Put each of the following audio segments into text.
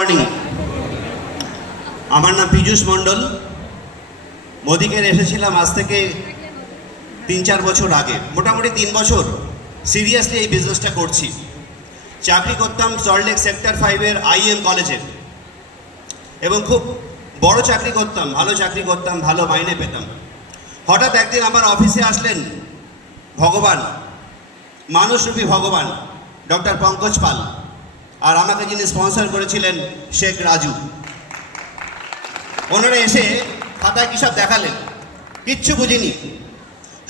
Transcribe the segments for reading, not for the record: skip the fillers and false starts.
Morning, আমার নাম পীযূষ মণ্ডল। মোদিকের এসেছিলাম আজ থেকে 3-4 বছর আগে, মোটামুটি 3 বছর সিরিয়াসলি এই বিজনেসটা করছি। চাকরি করতাম সল্টলেক সেক্টর 5-এর IM কলেজে এবং খুব বড় চাকরি করতাম, ভালো চাকরি করতাম, ভালো মাইনে পেতাম। হঠাৎ একদিন আমার অফিসে আসলেন ভগবান, মানুষরূপী ভগবান, ডক্টর পঙ্কজ পাল, আর আমাকে যিনি স্পন্সর করেছিলেন শেখ রাজু। ওনারা এসে খাতায় কী সব দেখালেন, কিচ্ছু বুঝিনি,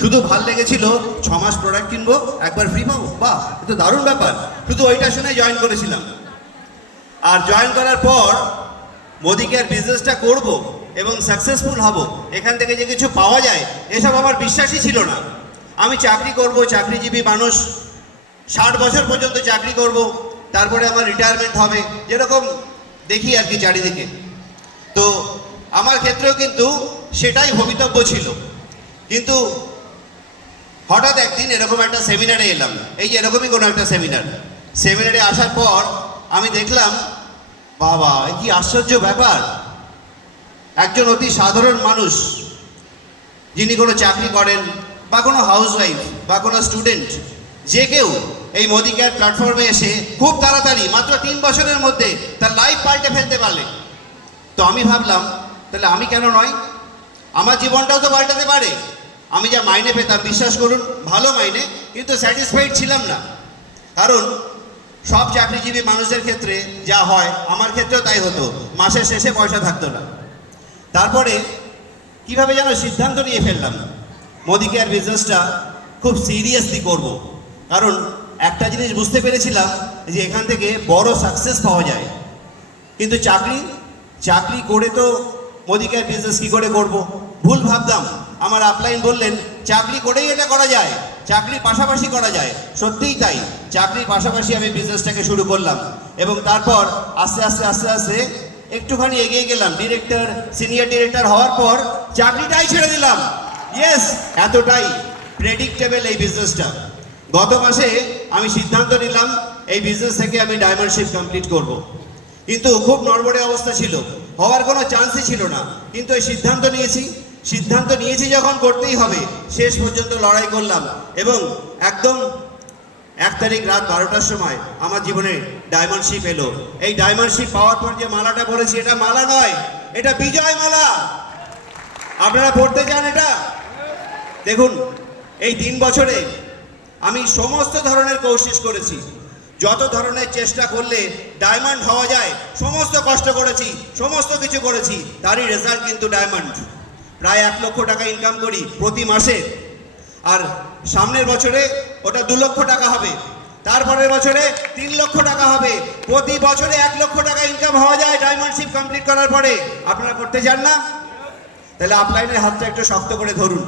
শুধু ভাল লেগেছিল 6 মাস প্রোডাক্ট কিনবো, একবার ফ্রি পাবো, বাহ এ তো দারুণ ব্যাপার, শুধু ওইটা শুনে জয়েন করেছিলাম। আর জয়েন করার পর মোদিকে আর বিজনেসটা করব এবং সাকসেসফুল হব, এখান থেকে যে কিছু পাওয়া যায় এসব আমার বিশ্বাসই ছিল না। আমি চাকরি করব, চাকরিজীবী মানুষ, 60 বছর পর্যন্ত চাকরি করব, তারপরে আমার রিটায়ারমেন্ট হবে, যেরকম দেখি আর কি চারিদিকে। তো আমার ক্ষেত্রেও কিন্তু সেটাই ভবিতব্য ছিল। কিন্তু হঠাৎ একদিন এরকম একটা সেমিনারে এলাম, এই যে এরকমই কোনো একটা সেমিনারে আসার পর আমি দেখলাম, বাবা এ কি আশ্চর্য ব্যাপার, একজন অতি সাধারণ মানুষ যিনি কোনো চাকরি করেন বা কোনো হাউসওয়াইফ বা কোনো স্টুডেন্ট, যে কেউ এই মোদি কেয়ার প্ল্যাটফর্মে এসে খুব তাড়াতাড়ি মাত্র 3 বছরের মধ্যে তার লাইফ পাল্টে ফেলতে পারলে। তো আমি ভাবলাম তাহলে আমি কেন নয়, আমার জীবনটাও তো পাল্টাতে পারে। আমি যা মাইনে পেতাম, বিশ্বাস করুন ভালো মাইনে, কিন্তু স্যাটিসফাইড ছিলাম না। কারণ সব চাকরিজীবী মানুষের ক্ষেত্রে যা হয় আমার ক্ষেত্রেও তাই হতো, মাসের শেষে পয়সা থাকতো না। তারপরে কিভাবে যেন সিদ্ধান্ত নিয়ে ফেললাম মোদি কেয়ার বিজনেসটা খুব সিরিয়াসলি করব। কারণ একটা জিনিস বুঝতে পেরেছিলাম যে এখান থেকে বড় সাকসেস পাওয়া যায়। কিন্তু চাকরি করে তো মোদি কেয়ার বিজনেস কী করে করব, ভুল ভাবতাম। আমার আপলাইন বললেন চাকরি করেই এটা করা যায়, চাকরির পাশাপাশি করা যায়। সত্যিই তাই, চাকরির পাশাপাশি আমি বিজনেসটাকে শুরু করলাম এবং তারপর আস্তে আস্তে একটুখানি এগিয়ে গেলাম। ডিরেক্টর, সিনিয়র ডিরেক্টর হওয়ার পর চাকরিটাই ছেড়ে দিলাম। ইয়েস, এতটাই প্রেডিক্টেবল এই বিজনেসটা। গত মাসে আমি সিদ্ধান্ত নিলাম এই বিজনেস থেকে আমি ডায়মন্ডশিপ কমপ্লিট করব। কিন্তু খুব নড়বড়ে অবস্থা ছিল, হওয়ার কোনো চান্সই ছিল না। কিন্তু এই সিদ্ধান্ত নিয়েছি যখন করতেই হবে, শেষ পর্যন্ত লড়াই করলাম এবং একদম 1 তারিখ রাত 12টার সময় আমার জীবনে ডায়মন্ডশিপ এলো। এই ডায়মন্ডশিপ পাওয়ার পর যে মালাটা পরেছি, এটা মালা নয়, এটা বিজয় মালা। আপনারা পড়তে চান এটা? দেখুন, এই 3 বছরে আমি সমস্ত ধরনের কোশিশ করেছি, যত ধরনের চেষ্টা করলে ডায়মন্ড হওয়া যায় সমস্ত কষ্ট করেছি, সমস্ত কিছু করেছি, তারই রেজাল্ট কিন্তু ডায়মন্ড। প্রায় 1 লক্ষ টাকা ইনকাম করি প্রতি মাসে, আর সামনের বছরে ওটা 2 লক্ষ টাকা হবে, তারপরের বছরে 3 লক্ষ টাকা হবে। প্রতি বছরে 1 লক্ষ টাকা ইনকাম হওয়া যায় ডায়মন্ডশিপ কমপ্লিট করার পরে। আপনারা করতে চান না? তাহলে আপলাইনের হাতটা একটু শক্ত করে ধরুন।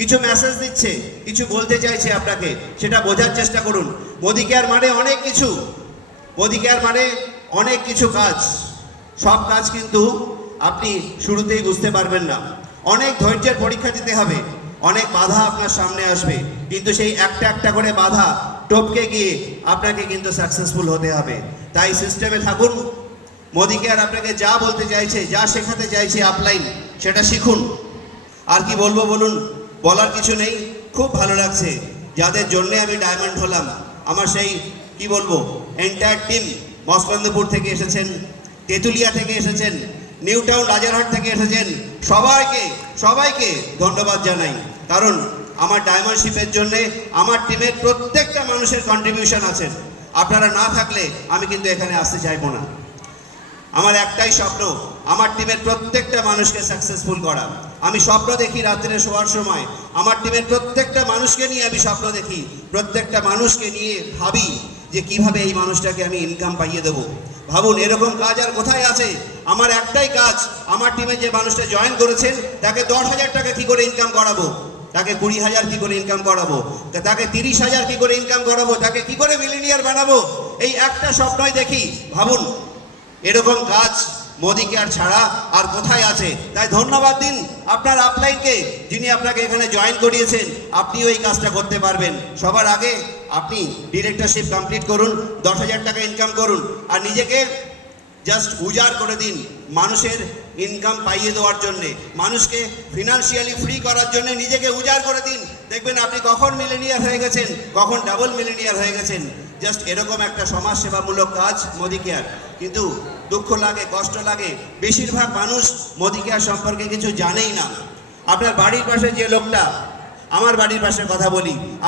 কিছু মেসেজ দিচ্ছে, কিছু বলতে চাইছে আপনাকে, সেটা বোঝার চেষ্টা করুন। মোদি কেয়ার মানে অনেক কিছু, মোদি কেয়ার মানে অনেক কিছু কাজ। সব কাজ কিন্তু আপনি শুরুতেই বুঝতে পারবেন না, অনেক ধৈর্যের পরীক্ষা দিতে হবে, অনেক বাধা আপনার সামনে আসবে, কিন্তু সেই একটা করে বাধা টপকে গিয়ে আপনাকে কিন্তু সাকসেসফুল হতে হবে। তাই সিস্টেমে থাকুন। মোদি কেয়ার আপনাকে যা বলতে চাইছে, যা শেখাতে চাইছে আপলাইন, সেটা শিখুন। আর কি বলবো বলুন, বলার কিছু নেই। খুব ভালো লাগছে যাদের জন্যে আমি ডায়মন্ড হলাম। আমার সেই কি বলবো, এন্টায়ার টিম, মসলন্দপুর থেকে এসেছেন, তেঁতুলিয়া থেকে এসেছেন, নিউ টাউন রাজারহাট থেকে এসেছেন, সবাইকে ধন্যবাদ জানাই। কারণ আমার ডায়মন্ডশিপের জন্যে আমার টিমের প্রত্যেকটা মানুষের কন্ট্রিবিউশন আছে। আপনারা না থাকলে আমি কিন্তু এখানে আসতে চাইবো না। আমার একটাই স্বপ্ন, আমার টিমের প্রত্যেকটা মানুষকে সাকসেসফুল করা। আমি স্বপ্ন দেখি রাত্রে শোয়ার সময়, আমার টিমের প্রত্যেকটা মানুষকে নিয়ে আমি স্বপ্ন দেখি, প্রত্যেকটা মানুষকে নিয়ে ভাবি যে কিভাবে এই মানুষটাকে আমি ইনকাম পাইয়ে দেবো। ভাবুন, এরকম কাজ আর কোথায় আছে? আমার একটাই কাজ, আমার টিমে যে মানুষটা জয়েন করেছেন তাকে 10,000 টাকা কী করে ইনকাম করাবো, তাকে 20,000 কী করে ইনকাম করাবো, তাকে 30,000 কী করে ইনকাম করাবো, তাকে কী করে মিলিনিয়ার বানাবো, এই একটা স্বপ্নই দেখি। ভাবুন, এরকম কাজ মোদি কেয়ার ছাড়া আর কোথায় আছে? তাই ধন্যবাদ দিন আপনার আপলাইনকে, যিনি আপনাকে এখানে জয়েন করিয়েছেন। আপনিও এই কাজটা করতে পারবেন। সবার আগে আপনি ডিরেক্টরশিপ কমপ্লিট করুন, 10,000 টাকা ইনকাম করুন, আর নিজেকে জাস্ট উজাড় করে দিন মানুষের ইনকাম পাইয়ে দেওয়ার জন্যে, মানুষকে ফিনান্সিয়ালি ফ্রি করার জন্য নিজেকে উজাড় করে দিন। দেখবেন আপনি কখন মিলেনিয়ার হয়ে গেছেন, কখন ডাবল মিলেনিয়ার হয়ে গেছেন। জাস্ট এরকম একটা সমাজসেবামূলক কাজ মোদি কেয়ার। কিন্তু দুঃখ লাগে, কষ্ট লাগে, বেশিরভাগ মানুষ মোদি কেয়ার সম্পর্কে কিছু জানেই না। আপনার বাড়ির পাশে যে লোকটা, আমার বাড়ির পাশে কথা বলি, আমার